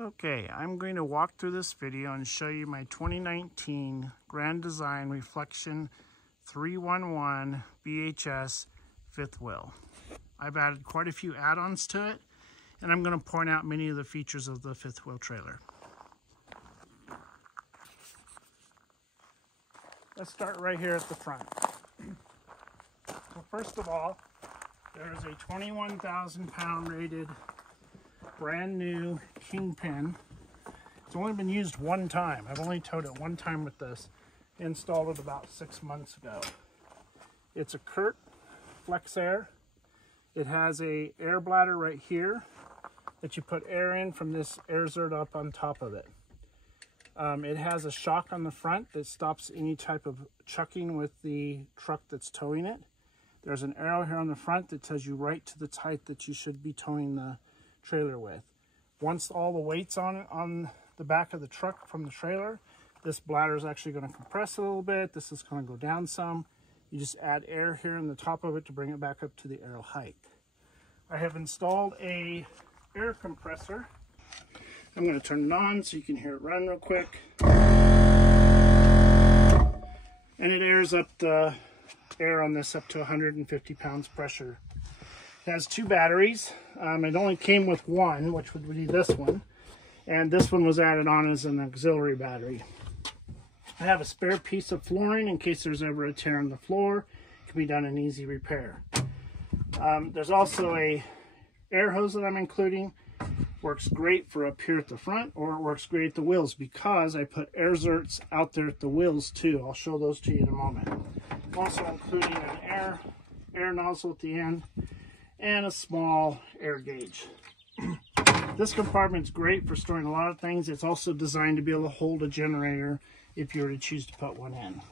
Okay, I'm going to walk through this video and show you my 2019 Grand Design Reflection311BHS fifth wheel. I've added quite a few add-ons to it, and I'm going to point out many of the features of the fifth wheel trailer. Let's start right here at the front. So first of all, there is a 21,000 pound rated brand new Kingpin. It's only been used one time. I've only towed it one time with this. Installed it about 6 months ago. It's a Kurt Flex Air. It has a air bladder right here that you put air in from this air zert up on top of it. It has a shock on the front that stops any type of chucking with the truck that's towing it. There's an arrow here on the front that tells you right to the height that you should be towing the trailer with. Once all the weight's on the back of the truck from the trailer, this bladder is actually going to compress a little bit. This is going to go down some. You just add air here in the top of it to bring it back up to the arrow height. I have installed a air compressor. I'm going to turn it on so you can hear it run real quick. And it airs up the air on this up to 150 pounds pressure. It has two batteries. It only came with one, which would be this one. And this one was added on as an auxiliary battery. I have a spare piece of flooring in case there's ever a tear in the floor. It can be done in easy repair. There's also a air hose that I'm including. Works great for up here at the front, or it works great at the wheels because I put air zerts out there at the wheels too. I'll show those to you in a moment. I'm also including an air nozzle at the end and a small air gauge. This compartment's great for storing a lot of things. It's also designed to be able to hold a generator if you were to choose to put one in.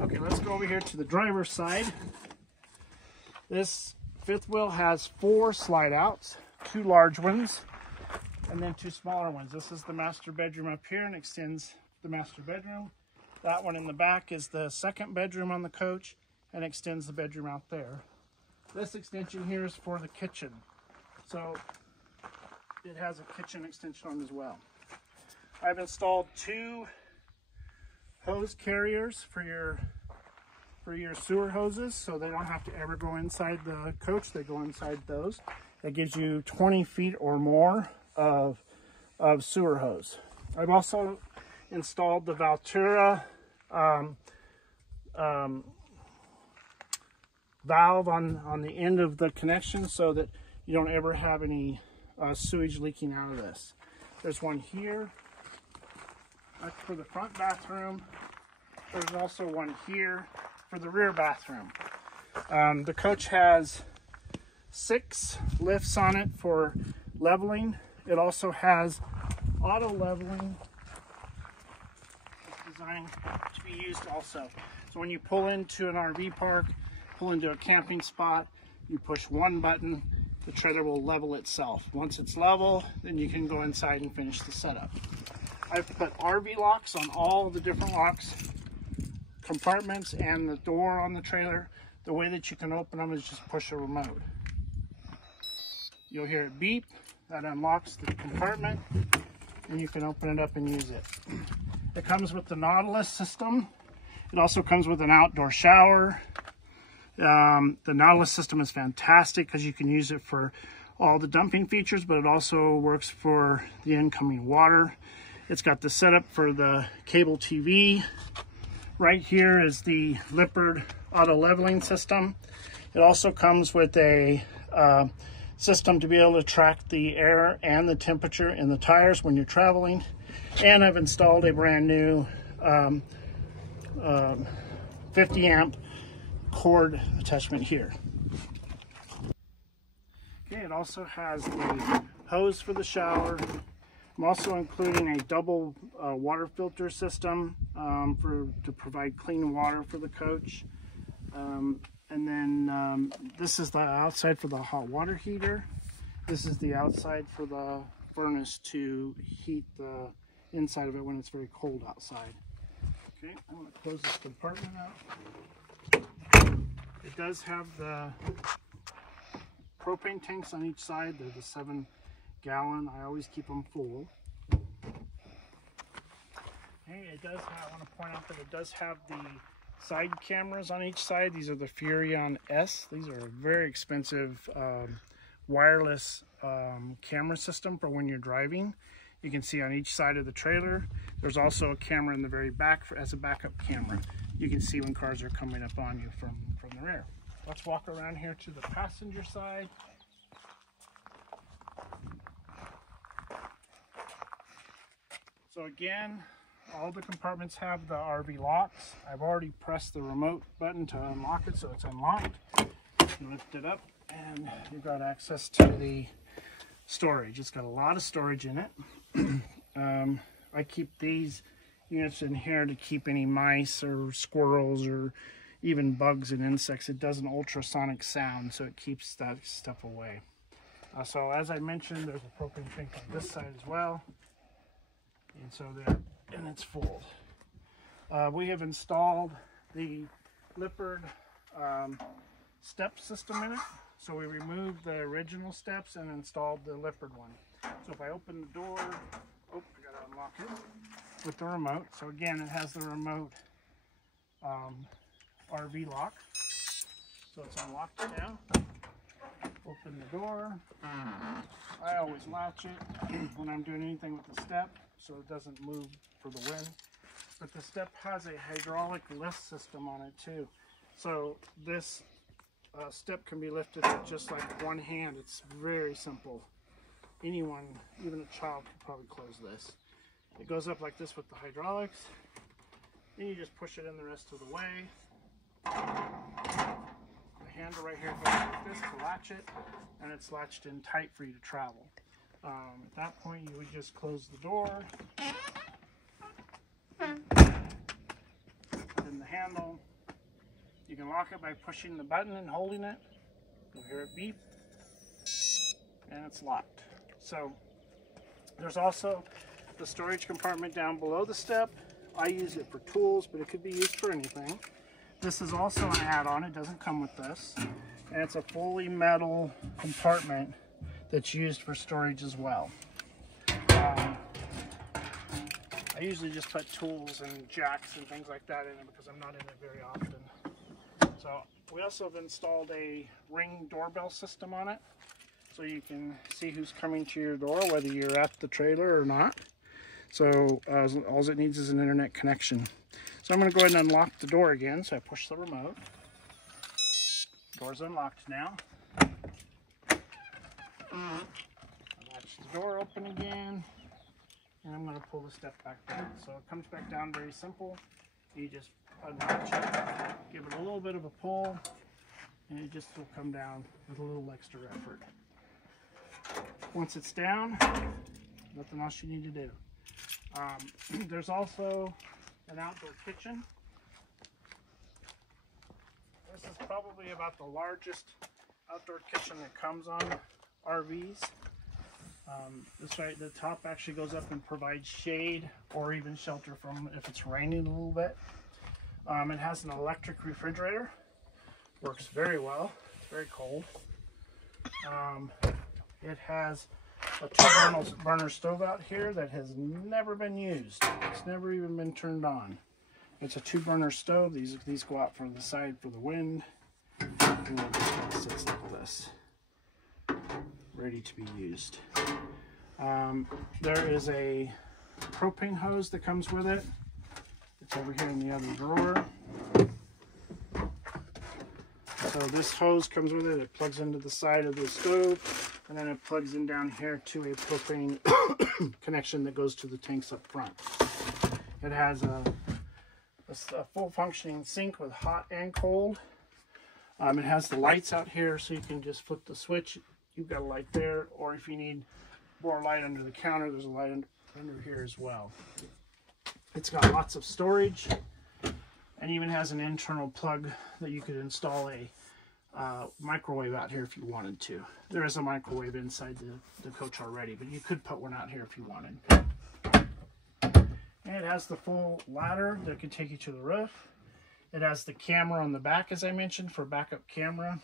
Okay, let's go over here to the driver's side. This fifth wheel has 4 slide outs, 2 large ones, and then 2 smaller ones. This is the master bedroom up here and extends the master bedroom. That one in the back is the second bedroom on the coach and extends the bedroom out there. This extension here is for the kitchen. So it has a kitchen extension on as well. I've installed 2 hose carriers for your sewer hoses, so they don't have to ever go inside the coach. They go inside those. That gives you 20 feet or more of sewer hose. I've also installed the Valtura valve on the end of the connection so that you don't ever have any sewage leaking out of this. There's one here. That's for the front bathroom. There's also one here for the rear bathroom. The coach has 6 lifts on it for leveling. It also has auto leveling. It's designed to be used also. So when you pull into an RV park, pull into a camping spot, you push one button, the trailer will level itself. Once it's level, then you can go inside and finish the setup. I've put RV locks on all the different locks, compartments, and the door on the trailer. The way that you can open them is just push a remote. You'll hear it beep. That unlocks the compartment, and you can open it up and use it. It comes with the Nautilus system. It also comes with an outdoor shower. The Nautilus system is fantastic because you can use it for all the dumping features, but it also works for the incoming water. It's got the setup for the cable TV. Right here is the Lippard auto leveling system. It also comes with a system to be able to track the air and the temperature in the tires when you're traveling. And I've installed a brand new 50 amp cord attachment here. Okay, it also has the hose for the shower. I'm also including a double water filter system to provide clean water for the coach. And then this is the outside for the hot water heater. This is the outside for the furnace to heat the inside of it when it's very cold outside. Okay, I'm going to close this compartment out. It does have the propane tanks on each side. They're the 7 gallon. I always keep them full. Hey, it does have, I want to point out that it does have the side cameras on each side. These are the Furion S. These are a very expensive wireless camera system for when you're driving. You can see on each side of the trailer. There's also a camera in the very back as a backup camera. You can see when cars are coming up on you from the rear. Let's walk around here to the passenger side. So again, all the compartments have the RV locks. I've already pressed the remote button to unlock it, so it's unlocked. You lift it up and you've got access to the storage. It's got a lot of storage in it. I keep these units in here to keep any mice or squirrels or even bugs and insects. It does an ultrasonic sound, so it keeps that stuff away. So as I mentioned, there's a propane tank on this side as well. And so there, and it's full. We have installed the Lippard step system in it. So we removed the original steps and installed the Lippard one. So if I open the door, oh, I gotta unlock it with the remote. So again, it has the remote RV lock. So it's unlocked now. Open the door. I always latch it when I'm doing anything with the step, so it doesn't move for the wind. But the step has a hydraulic lift system on it too. So this step can be lifted with just like one hand. It's very simple. Anyone, even a child, could probably close this. It goes up like this with the hydraulics. Then you just push it in the rest of the way. The handle right here goes like this to latch it, and it's latched in tight for you to travel. At that point, you would just close the door. Then the handle. You can lock it by pushing the button and holding it. You'll hear it beep, and it's locked. So there's also the storage compartment down below the step. I use it for tools, but it could be used for anything. This is also an add-on. It doesn't come with this. And it's a fully metal compartment that's used for storage as well. I usually just put tools and jacks and things like that in it because I'm not in it very often. So we also have installed a Ring doorbell system on it, so you can see who's coming to your door, whether you're at the trailer or not. So all it needs is an internet connection. So I'm going to go ahead and unlock the door again. So I push the remote. Door's unlocked now. Latch the door open again. And I'm going to pull the step back down. So it comes back down very simple. You just unlatch it, give it a little bit of a pull, and it just will come down with a little extra effort. Once it's down, nothing else you need to do. There's also an outdoor kitchen. This is probably about the largest outdoor kitchen that comes on RVs. This right, the top actually goes up and provides shade or even shelter from if it's raining a little bit. It has an electric refrigerator. Works very well. It's very cold. It has a two-burner stove out here that has never been used. It's never even been turned on. It's a two-burner stove. These go out from the side for the wind. And it just kind of sits like this, ready to be used. There is a propane hose that comes with it. It's over here in the other drawer. So this hose comes with it. It plugs into the side of the stove, and then it plugs in down here to a propane connection that goes to the tanks up front. It has a full functioning sink with hot and cold. It has the lights out here, so you can just flip the switch. You've got a light there, or if you need more light under the counter, there's a light under here as well. It's got lots of storage, and even has an internal plug that you could install a microwave out here if you wanted to. There is a microwave inside the coach already, but you could put one out here if you wanted. And it has the full ladder that could take you to the roof. It has the camera on the back, as I mentioned, for backup camera.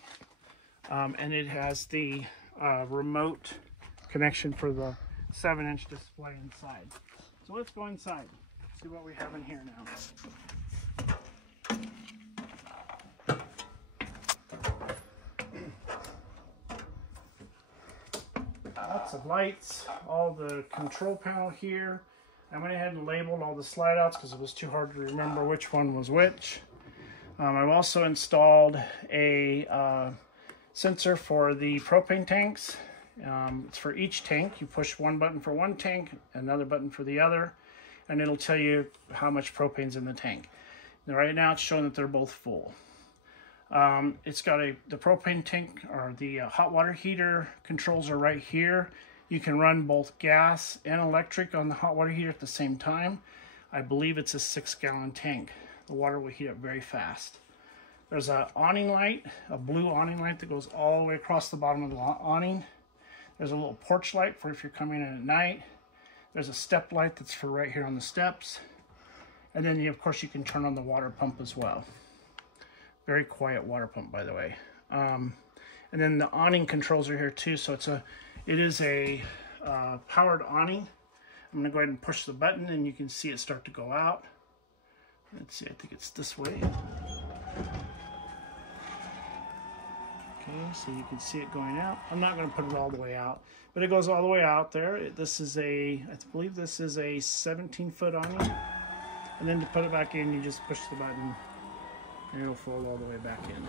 And it has the remote connection for the 7-inch display inside. So let's go inside, see what we have in here now. Lots of lights, all the control panel here. I went ahead and labeled all the slide outs because it was too hard to remember which one was which. I've also installed a sensor for the propane tanks. It's for each tank. You push one button for one tank, another button for the other, and it'll tell you how much propane's in the tank. Now, right now it's showing that they're both full. It's got the propane tank, or the hot water heater controls are right here. You can run both gas and electric on the hot water heater at the same time. I believe it's a 6-gallon tank. The water will heat up very fast. There's an awning light, a blue awning light that goes all the way across the bottom of the awning. There's a little porch light for if you're coming in at night. There's a step light that's for right here on the steps. And then, of course, you can turn on the water pump as well. Very quiet water pump, by the way. And then the awning controls are here too. So it is a powered awning. I'm going to go ahead and push the button, and you can see it start to go out. Let's see, I think it's this way. Okay, so you can see it going out. I'm not going to put it all the way out, but it goes all the way out there. I believe this is a 17-foot awning. And then to put it back in, you just push the button, and it'll fold all the way back in.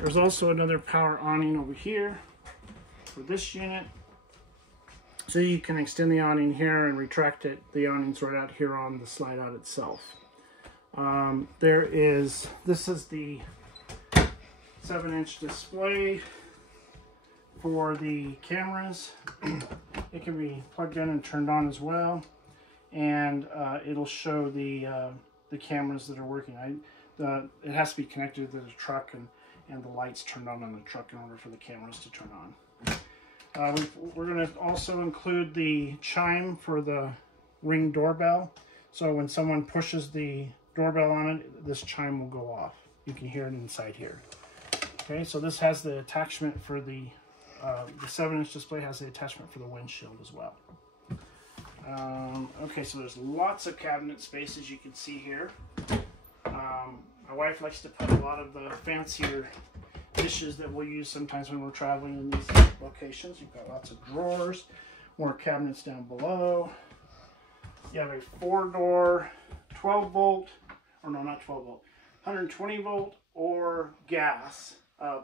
There's also another power awning over here for this unit. So you can extend the awning here and retract it. The awning's right out here on the slide out itself. This is the 7-inch display for the cameras. It can be plugged in and turned on as well, and it'll show the cameras that are working. It has to be connected to the truck, and the lights turned on the truck in order for the cameras to turn on. We're going to also include the chime for the Ring doorbell. So when someone pushes the doorbell on it, this chime will go off. You can hear it inside here. Okay, so this has the attachment for the 7-inch display has the attachment for the windshield as well. Okay, so there's lots of cabinet space, as you can see here. My wife likes to put a lot of the fancier dishes that we'll use sometimes when we're traveling in these locations. You've got lots of drawers, more cabinets down below. You have a 4-door, 12-volt, or no, not 12-volt, 120-volt or gas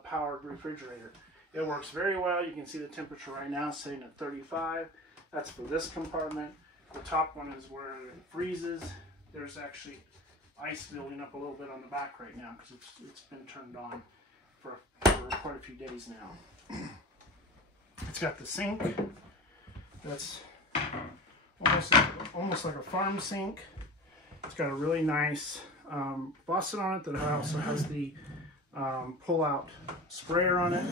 powered refrigerator. It works very well. You can see the temperature right now sitting at 35. That's for this compartment. The top one is where it freezes. There's actually ice building up a little bit on the back right now because it's been turned on for quite a few days now. It's got the sink. That's almost like a farm sink. It's got a really nice faucet on it that also has the pull-out sprayer on it.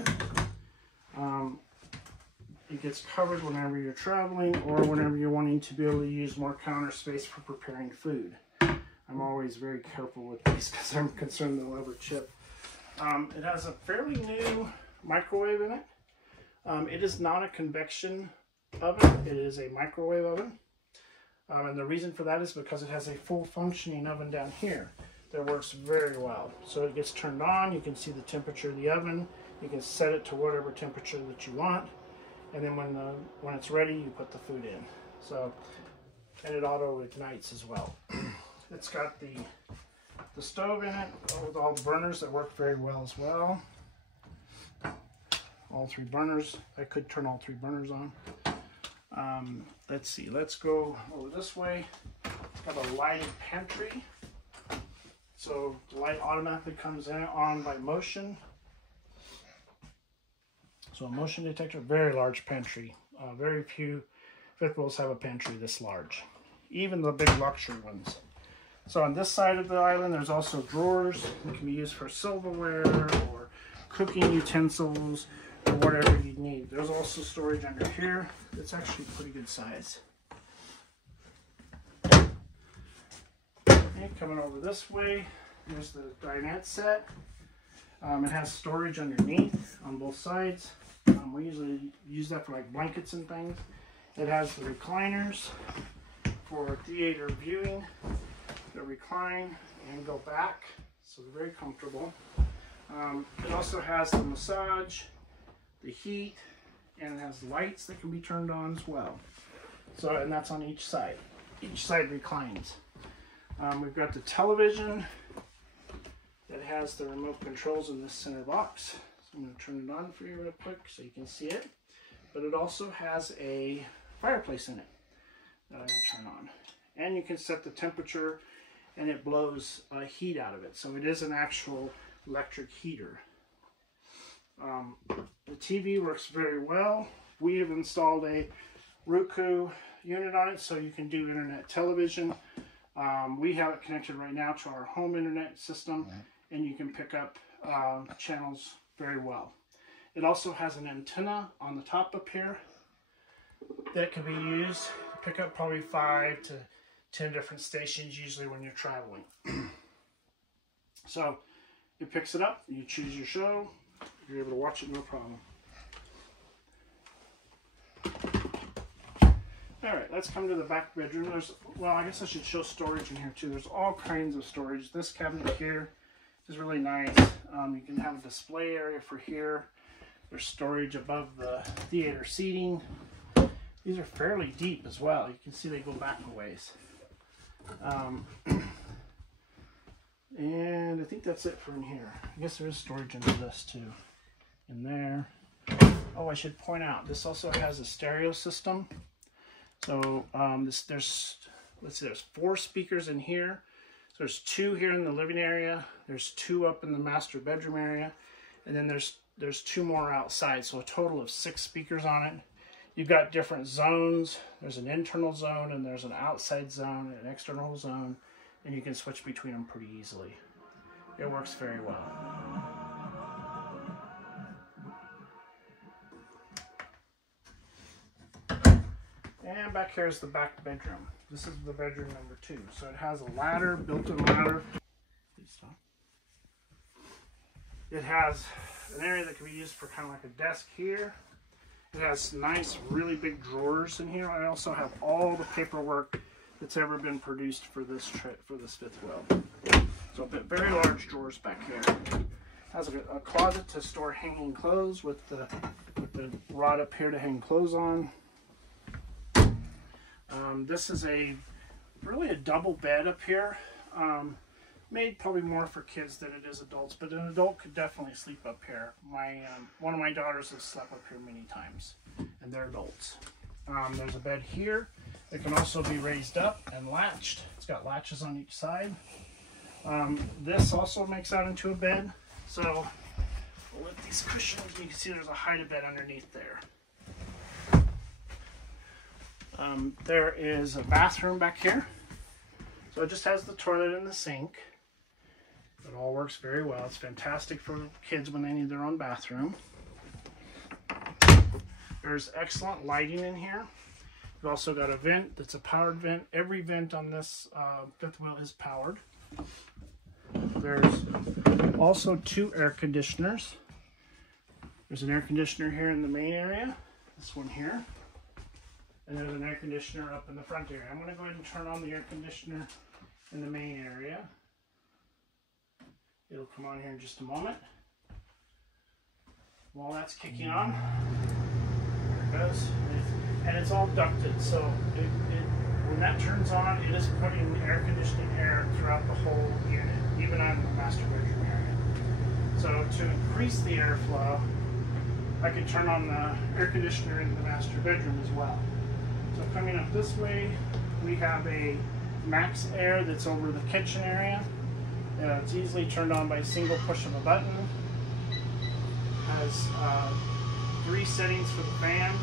It gets covered whenever you're traveling or whenever you're wanting to be able to use more counter space for preparing food. I'm always very careful with these because I'm concerned they'll ever chip. It has a fairly new microwave in it. It is not a convection oven. It is a microwave oven. And the reason for that is because it has a full functioning oven down here that works very well. So it gets turned on, you can see the temperature of the oven, you can set it to whatever temperature that you want, and then when it's ready, you put the food in. So, and it auto ignites as well. It's got the stove in it with all the burners that work very well as well. All 3 burners. I could turn all 3 burners on. Let's see, let's go over this way. Got a lighted pantry. So the light automatically comes on by motion. So a motion detector, very large pantry. Very few fifth wheels have a pantry this large, even the big luxury ones. So on this side of the island, there's also drawers that can be used for silverware or cooking utensils or whatever you need. There's also storage under here. It's actually pretty good size. Okay, coming over this way, here's the dinette set. It has storage underneath on both sides. We usually use that for like blankets and things. It has the recliners for theater viewing. They recline and go back, so they're very comfortable. It also has the massage, the heat, and it has lights that can be turned on as well. So, and that's on each side. Each side reclines. We've got the television that has the remote controls in this center box. So I'm going to turn it on for you real quick so you can see it. But it also has a fireplace in it that I'm going to turn on. And you can set the temperature and it blows heat out of it. So it is an actual electric heater. The TV works very well. We have installed a Roku unit on it so you can do internet television. We have it connected right now to our home internet system, and you can pick up channels very well. It also has an antenna on the top up here that can be used to pick up probably 5 to 10 different stations, usually when you're traveling. So it picks it up, you choose your show, you're able to watch it no problem. Alright, let's come to the back bedroom. Well, I guess I should show storage in here too. There's all kinds of storage. This cabinet here is really nice. You can have a display area for here. There's storage above the theater seating. These are fairly deep as well. You can see they go back a ways. And I think that's it for in here. I guess there is storage into this too. In there. Oh, I should point out, this also has a stereo system. So there's 4 speakers in here. So there's 2 here in the living area. There's 2 up in the master bedroom area, and then there's 2 more outside. So a total of 6 speakers on it. You've got different zones. There's an internal zone, and there's an outside zone, and an external zone, and you can switch between them pretty easily. It works very well. And back here is the back bedroom. This is the bedroom number 2. So it has a ladder, built-in ladder. Please stop. It has an area that can be used for kind of like a desk here. It has nice, really big drawers in here. I also have all the paperwork that's ever been produced for this trip, for this fifth wheel. So very large drawers back here. It has a closet to store hanging clothes with the rod up here to hang clothes on. This is really a double bed up here, made probably more for kids than it is adults, but an adult could definitely sleep up here. One of my daughters has slept up here many times, and they're adults. There's a bed here. It can also be raised up and latched. It's got latches on each side. This also makes out into a bed. So we'll lift these cushions, and you can see there's a hide-a-bed underneath there. There is a bathroom back here. So it just has the toilet and the sink. It all works very well. It's fantastic for kids when they need their own bathroom. There's excellent lighting in here. You've also got a vent that's a powered vent. Every vent on this fifth wheel is powered. There's also 2 air conditioners. There's an air conditioner here in the main area. This one here. And there's an air conditioner up in the front area. I'm going to go ahead and turn on the air conditioner in the main area. It'll come on here in just a moment. While that's kicking on, there it goes. And it's all ducted, so when that turns on, it is putting air conditioning air throughout the whole unit, even on the master bedroom area. So to increase the airflow, I can turn on the air conditioner in the master bedroom as well. So coming up this way, we have a max air that's over the kitchen area. It's easily turned on by a single push of a button. Has 3 settings for the fan.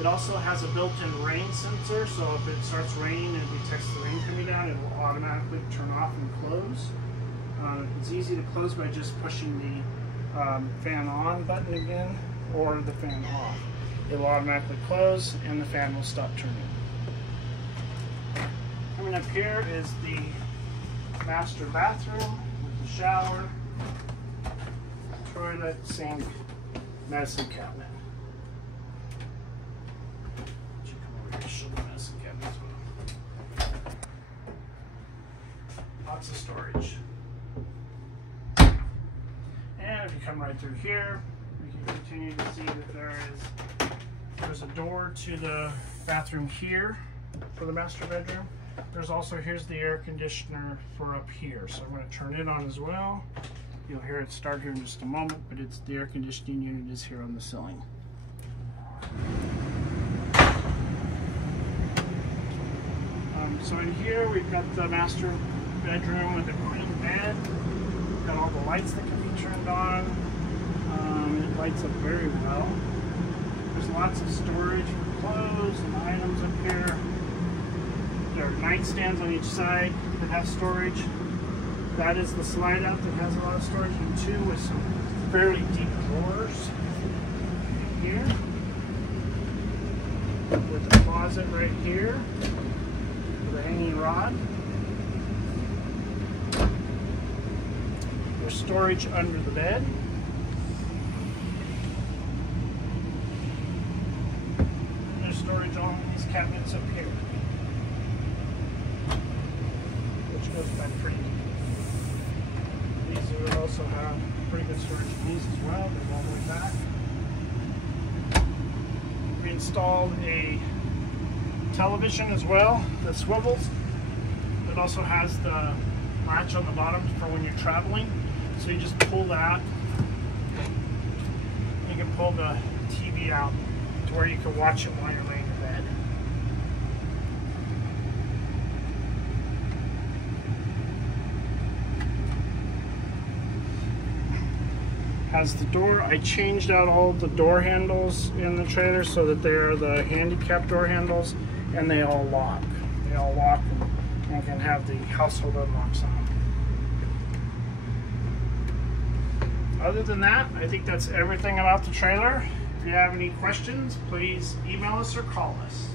It also has a built-in rain sensor, so if it starts raining and it detects the rain coming down, it will automatically turn off and close. It's easy to close by just pushing the fan on button again, or the fan off. It will automatically close and the fan will stop turning. Coming up here is the master bathroom with the shower, toilet, sink, medicine cabinet. You come over here and show the medicine cabinet as well. Lots of storage. And if you come right through here, you can continue to see that there's a door to the bathroom here for the master bedroom. There's also, here's the air conditioner for up here. So I'm going to turn it on as well. You'll hear it start here in just a moment, but it's the air conditioning unit is here on the ceiling. So in here we've got the master bedroom with a queen bed. We've got all the lights that can be turned on. It lights up very well. There's lots of storage for clothes and items up here. There are nightstands on each side that have storage. That is the slide out that has a lot of storage in too, with some fairly deep drawers here. With a closet right here with a hanging rod. There's storage under the bed. And there's storage on these cabinets up here, which goes back pretty deep. These will also have pretty good storage in these as well. They go all the way back. We installed a television as well that swivels. It also has the latch on the bottom for when you're traveling. So you just pull that. You can pull the TV out to where you can watch it while you're laying in bed. Has the door. I changed out all the door handles in the trailer so that they are the handicap door handles, and they all lock. They all lock and can have the household unlocks on them. Other than that, I think that's everything about the trailer. If you have any questions, please email us or call us.